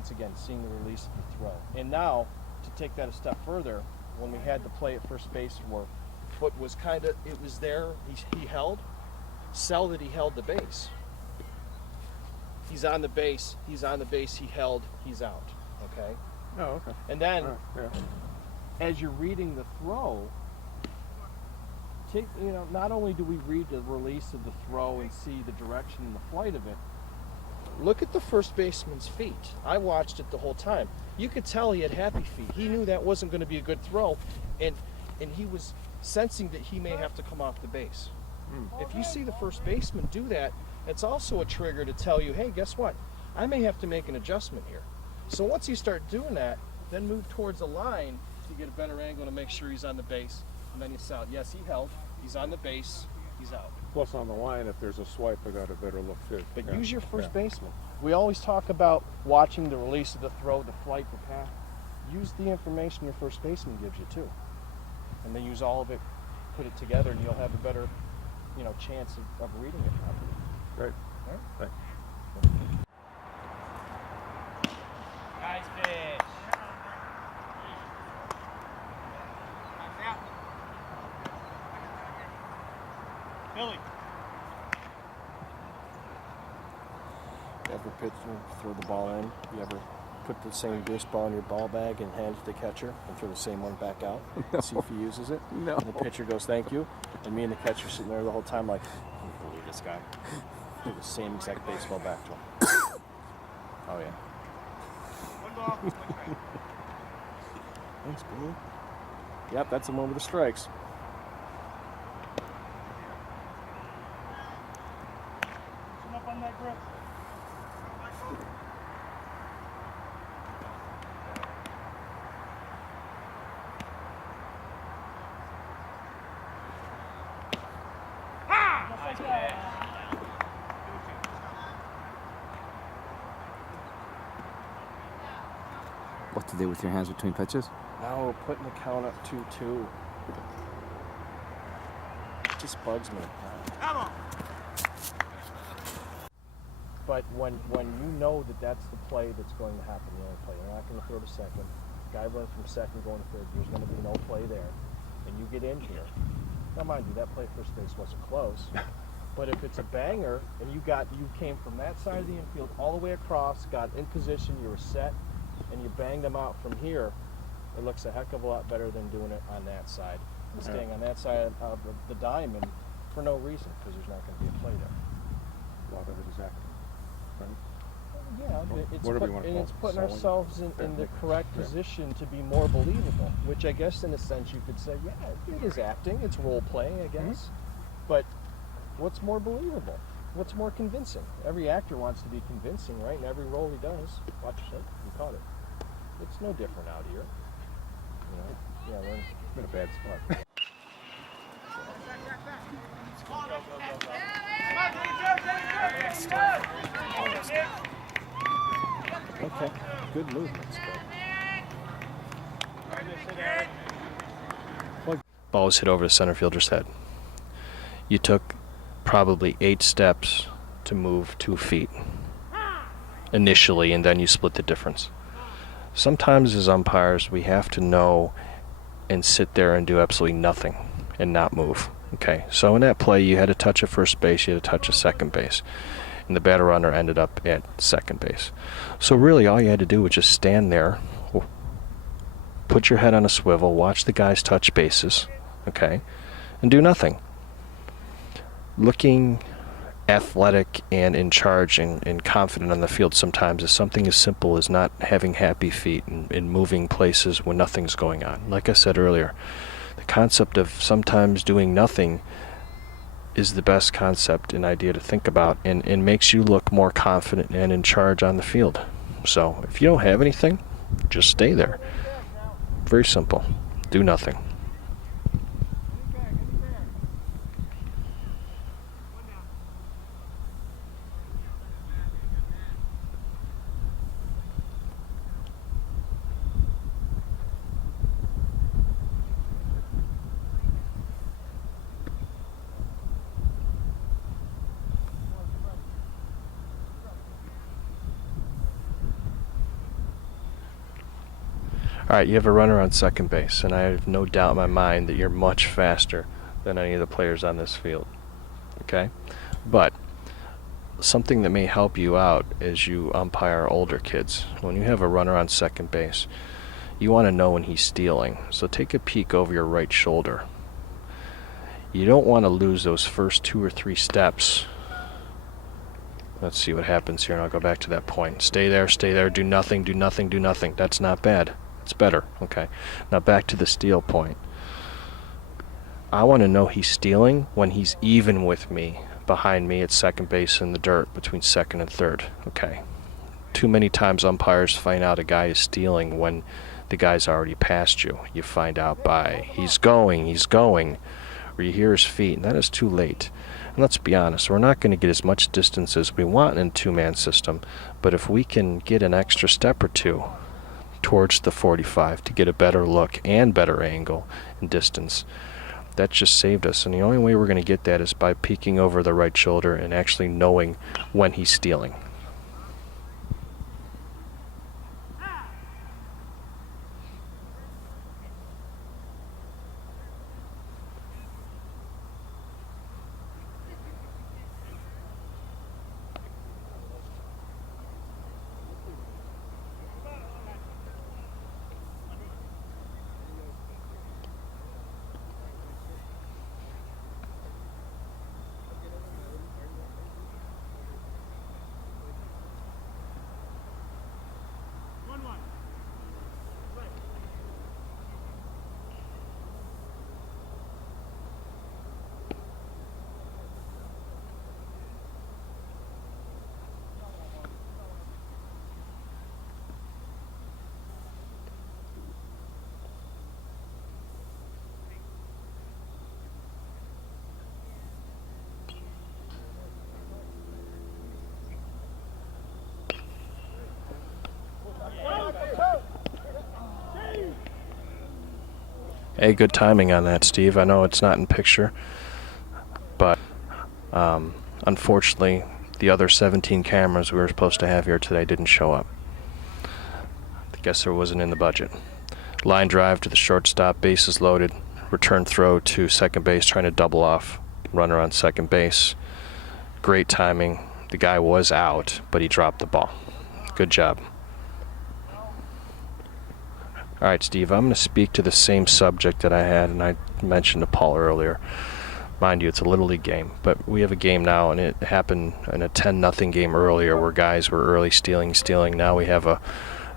once again, seeing the release of the throw. And now, to take that a step further, when we had the play at first base where foot was kind of, it was there, he held, sell that he held the base. He's on the base, he held, he's out, okay? Oh, okay. And then, yeah. as you're reading the throw, not only do we read the release of the throw and see the direction and the flight of it, look at the first baseman's feet. I watched it the whole time. You could tell he had happy feet. He knew that wasn't going to be a good throw, and he was sensing that he may have to come off the base. If you see the first baseman do that, it's also a trigger to tell you, hey, guess what? I may have to make an adjustment here. So once you start doing that, then move towards the line to get a better angle to make sure he's on the base. And then you sell. Yes, he held. He's on the base. He's out. Plus on the line, if there's a swipe, I got a better look too. But use your first baseman. We always talk about watching the release of the throw, the flight, the path. Use the information your first baseman gives you too. And then use all of it, put it together, and you'll have a better, chance of reading it properly. Great. All right? Thanks. Nice pitch. Billy. You ever pitch and throw the ball in? You ever put the same baseball in your ball bag and hand it to the catcher and throw the same one back out? No. See if he uses it? No. And the pitcher goes, thank you. And me and the catcher sitting there the whole time like, I can't believe this guy. Threw the same exact baseball back to him. Oh, yeah. One ball, one strike. Thanks, Billy. Yep, that's the one with the strikes. Come up on that grip. Nice pitch. What to do with your hands between pitches? Now we're putting the count up 2-2. It just bugs me. Come on. But when you know that that's the play that's going to happen, the only play, you're not going to throw to second. Guy runs from second going to third. There's going to be no play there. And you get in here. Now, mind you, that play at first base wasn't close. But if it's a banger and you came from that side of the infield all the way across, got in position, you were set, and you banged them out from here, it looks a heck of a lot better than doing it on that side. And staying on that side of the diamond for no reason, because there's not going to be a play there. A lot of it is acting. Right? Yeah, it's whatever you want to call it's it, putting selling. ourselves in the correct position to be more believable, which I guess in a sense you could say, yeah, it is acting, it's role playing, I guess. But what's more believable? What's more convincing? Every actor wants to be convincing, right? In every role he does. Watch yourself, you caught it. It's no different out here. Yeah, we're in a bad spot. okay. Good movements, ball was hit over the center fielder's head. You took probably 8 steps to move 2 feet initially, and then you split the difference. Sometimes as umpires, we have to know and sit there and do absolutely nothing and not move. Okay, so in that play, you had a touch at first base, you had a touch at second base, and the batter runner ended up at second base. So really, all you had to do was just stand there, put your head on a swivel, watch the guys touch bases, okay, and do nothing. Looking athletic and in charge and confident on the field sometimes is something as simple as not having happy feet and moving places when nothing's going on. Like I said earlier, the concept of sometimes doing nothing is the best concept and idea to think about, and makes you look more confident and in charge on the field. So if you don't have anything, just stay there. Very simple. Do nothing. All right, you have a runner on second base, and I have no doubt in my mind that you're much faster than any of the players on this field. Okay? But something that may help you out as you umpire older kids. When you have a runner on second base, you want to know when he's stealing. So take a peek over your right shoulder. You don't want to lose those first 2 or 3 steps. Let's see what happens here, and I'll go back to that point. Stay there, do nothing, do nothing, do nothing. That's not bad. It's better. Okay. Now back to the steal point. I want to know he's stealing when he's even with me, behind me at second base in the dirt, between second and third. Okay. Too many times umpires find out a guy is stealing when the guy's already past you. You find out by he's going, or you hear his feet, and that is too late. And let's be honest, we're not going to get as much distance as we want in a two-man system, but if we can get an extra step or two towards the 45 to get a better look and better angle and distance, that just saved us. And the only way we're going to get that is by peeking over the right shoulder and actually knowing when he's stealing. Hey, good timing on that, Steve. I know it's not in picture, but unfortunately, the other 17 cameras we were supposed to have here today didn't show up. I guess there wasn't in the budget. Line drive to the shortstop, bases loaded, return throw to second base, trying to double off runner on second base. Great timing. The guy was out, but he dropped the ball. Good job. All right, Steve, I'm going to speak to the same subject that I had, and I mentioned to Paul earlier. Mind you, it's a Little League game, but we have a game now, and it happened in a 10-0 game earlier where guys were early stealing. Now we have a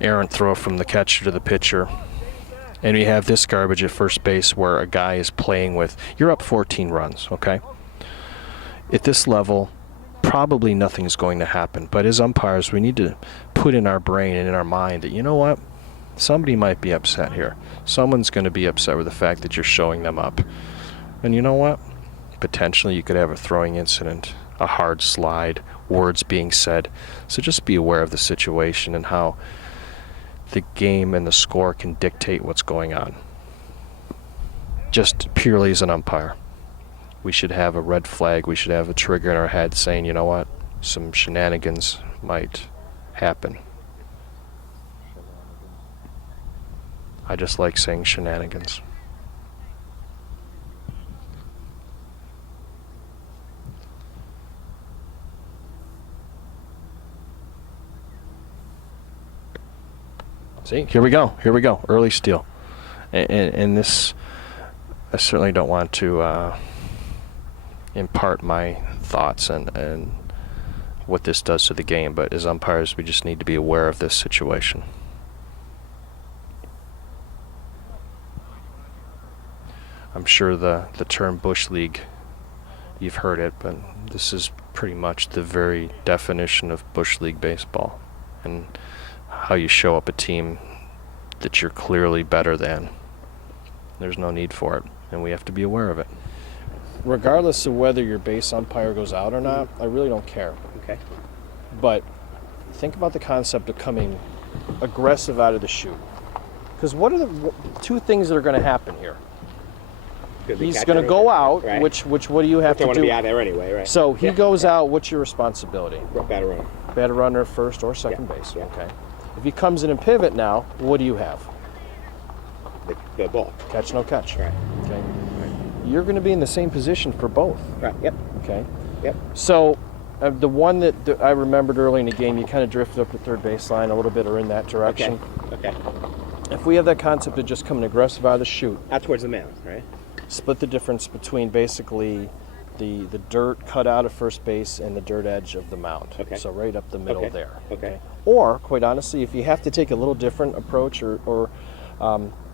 errant throw from the catcher to the pitcher, and we have this garbage at first base where a guy is playing with, you're up 14 runs, okay? At this level, probably nothing is going to happen, but as umpires, we need to put in our brain and in our mind that, you know what? Somebody might be upset here. Someone's going to be upset with the fact that you're showing them up. And you know what? Potentially you could have a throwing incident, a hard slide, words being said. So just be aware of the situation and how the game and the score can dictate what's going on. Just purely as an umpire. We should have a red flag. We should have a trigger in our head saying, you know what? Some shenanigans might happen. I just like saying shenanigans. See, here we go. Early steal. And this, I certainly don't want to impart my thoughts and what this does to the game, but as umpires, we just need to be aware of this situation. I'm sure the term Bush League, you've heard it, but this is pretty much the very definition of Bush League baseball and how you show up a team that you're clearly better than. There's no need for it, and we have to be aware of it. Regardless of whether your base umpire goes out or not, I really don't care. Okay. But think about the concept of coming aggressive out of the chute. Because what are the two things that are going to happen here? He's going to go out, right. which what do you have to do? Don't want to be out there anyway, right? So he goes out, what's your responsibility? Batter runner. Batter runner, first or second Yeah, base. yeah. Okay. If he comes in and pivot now, what do you have? the ball. Catch, no catch. Right. Okay. You're going to be in the same position for both. Right. Yep. Okay. Yep. So, the one that I remembered early in the game, you kind of drifted up the third baseline a little bit or in that direction. Okay. If we have that concept of just coming aggressive out of the chute, Out towards the mound, right? split the difference between basically the dirt cut out of first base and the dirt edge of the mound. Okay. So right up the middle Okay. there. Okay. Or, quite honestly, if you have to take a little different approach or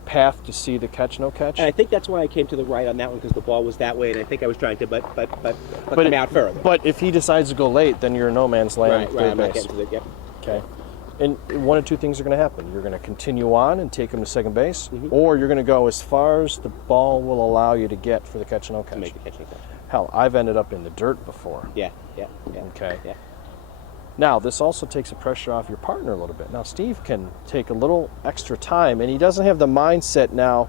path to see the catch, no catch. And I think that's why I came to the right on that one because the ball was that way, and I think I was trying to, but come out further. But if he decides to go late, then you're in no man's land right. at Right. third I'm not base. getting to the. Yep. Okay. And one of two things are going to happen. You're going to continue on and take him to second base, Mhm. or you're going to go as far as the ball will allow you to get for the catch, no catch. To make the catching catch. Hell, I've ended up in the dirt before. Yeah. Yeah. Yeah. Okay. Yeah. Now, this also takes the pressure off your partner a little bit. Now, Steve can take a little extra time, and he doesn't have the mindset now,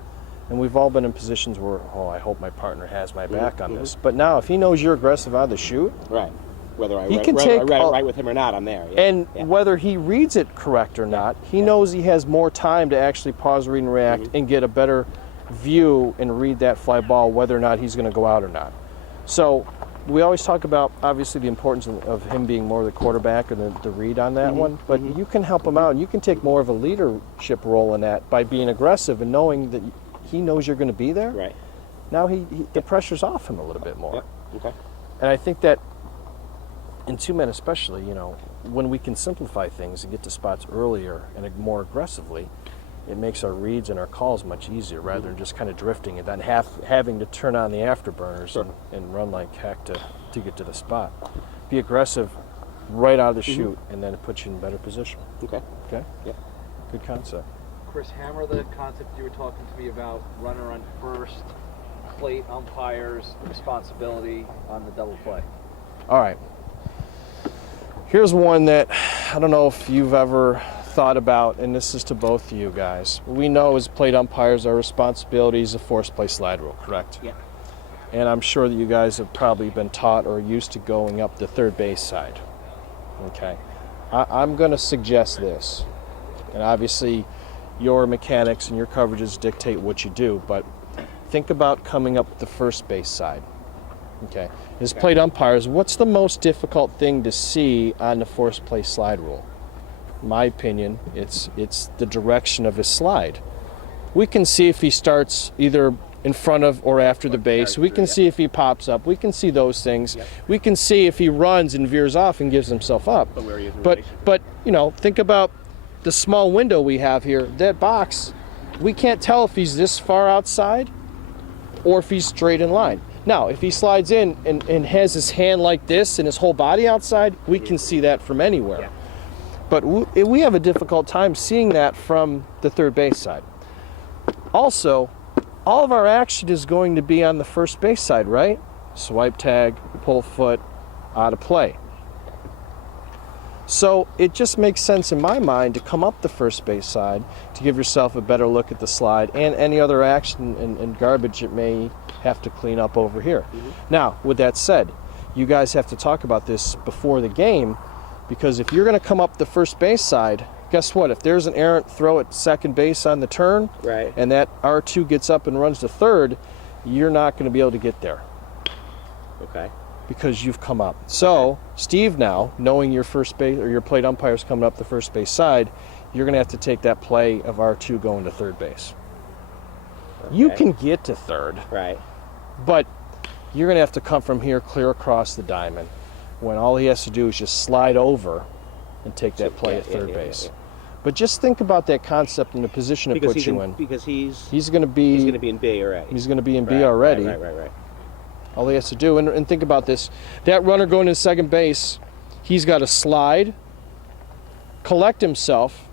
and we've all been in positions where, I hope my partner has my back on this. But now, if he knows you're aggressive out of the chute, Right. Whether I He read, can whether take I read a- it right with him or not, I'm there. Yeah. and yeah. whether he reads it correct or not, he knows he has more time to actually pause, read, and react and get a better view and read that fly ball, whether or not he's going to go out or not. So we always talk about, obviously, the importance of him being more the quarterback and the read on that one, but you can help him out. You can take more of a leadership role in that by being aggressive and knowing that he knows you're going to be there. Right. Now the pressure's off him a little bit more. Yep. Okay. And I think that in two men especially, when we can simplify things and get to spots earlier and more aggressively, it makes our reads and our calls much easier rather than just kind of drifting and then having to turn on the afterburners and run like heck to get to the spot. Be aggressive right out of the chute, and then it puts you in a better position. Okay. Okay? Yep. Good concept. Chris, hammer the concept you were talking to me about, runner on first, plate umpires, responsibility on the double play. All right. Here's one that I don't know if you've ever thought about, and this is to both of you guys. We know as plate umpires, our responsibility is a force play slide rule, correct? Yeah. And I'm sure that you guys have probably been taught or used to going up the third base side. Okay. I'm going to suggest this, and obviously your mechanics and your coverages dictate what you do, but think about coming up the first base side. Okay. As plate umpires, what's the most difficult thing to see on the force play slide rule? In my opinion, it's the direction of his slide. We can see if he starts either in front of or after the base. We can see if he pops up. We can see those things. We can see if he runs and veers off and gives himself up. But where he is in But relation. think about the small window we have here. That box, we can't tell if he's this far outside or if he's straight in line. Now, if he slides in and has his hand like this and his whole body outside, we can see that from anywhere. Yeah. But we have a difficult time seeing that from the third base side. Also, all of our action is going to be on the first base side, right? Swipe tag, pull foot, out of play. So it just makes sense in my mind to come up the first base side to give yourself a better look at the slide and any other action and garbage it may have to clean up over here. Now, with that said, you guys have to talk about this before the game, because if you're going to come up the first base side, guess what? If there's an errant throw at second base on the turn, Right. and that R2 gets up and runs to third, you're not going to be able to get there Okay. because you've come up. So, Steve, now, knowing your first base or your plate umpire's coming up the first base side, you're going to have to take that play of R2 going to third base. You Okay. can get to third, Right. but you're going to have to come from here clear across the diamond when all he has to do is just slide over and take that play at third base. But just think about that concept and the position it Because puts he's you in, in. because he's He's going to be in B already. he's going to be in B Right, already. Right. All he has to do, and think about this, that runner going to second base, he's got to slide, collect himself,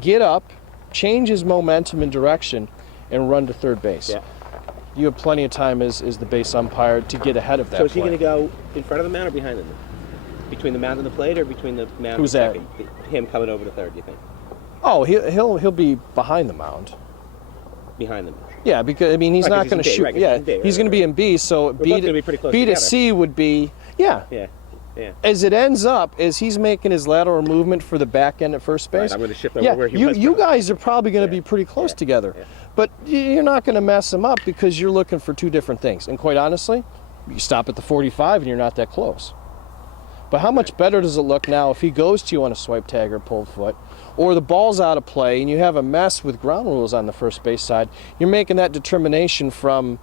get up, change his momentum and direction, and run to third base. Yeah. You have plenty of time as the base umpire to get ahead of that So is he play. going to go in front of the mound or behind the mound? Between the mound and the plate, or between the mound Who's and that? second? Him coming over to third, do you think? Oh, he'll be behind the mound. Behind the mound. Yeah, because I mean he's Right, 'cause not he's going in to B, shoot. right, 'cause Yeah, he's in B, he's right, going to be right. in B. So both B gonna be pretty close to together. C would be Yeah. As it ends up, as he's making his lateral movement for the back end at first base, Right, I'm gonna shift over yeah, where he you was you probably. guys are probably going to Yeah, be pretty close yeah, together. yeah. But you're not going to mess him up because you're looking for two different things. And quite honestly, you stop at the 45 and you're not that close. But how much better does it look now if he goes to you on a swipe tag or pulled foot, or the ball's out of play and you have a mess with ground rules on the first base side? You're making that determination from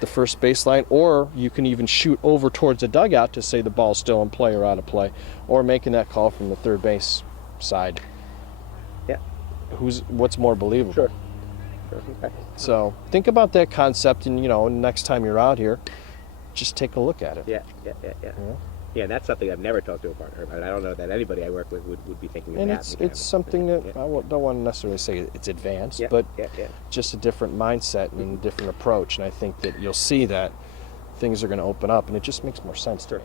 the first baseline, or you can even shoot over towards the dugout to say the ball's still in play or out of play, or making that call from the third base side. Yeah. What's more believable? Sure. Okay. So think about that concept, and next time you're out here, just take a look at it. Yeah. Yeah, and that's something I've never talked to a partner about. I don't know that anybody I work with would be thinking of And that. it's something that I don't want to necessarily say it's advanced, but just a different mindset and a different approach. And I think that you'll see that things are going to open up, and it just makes more sense to me.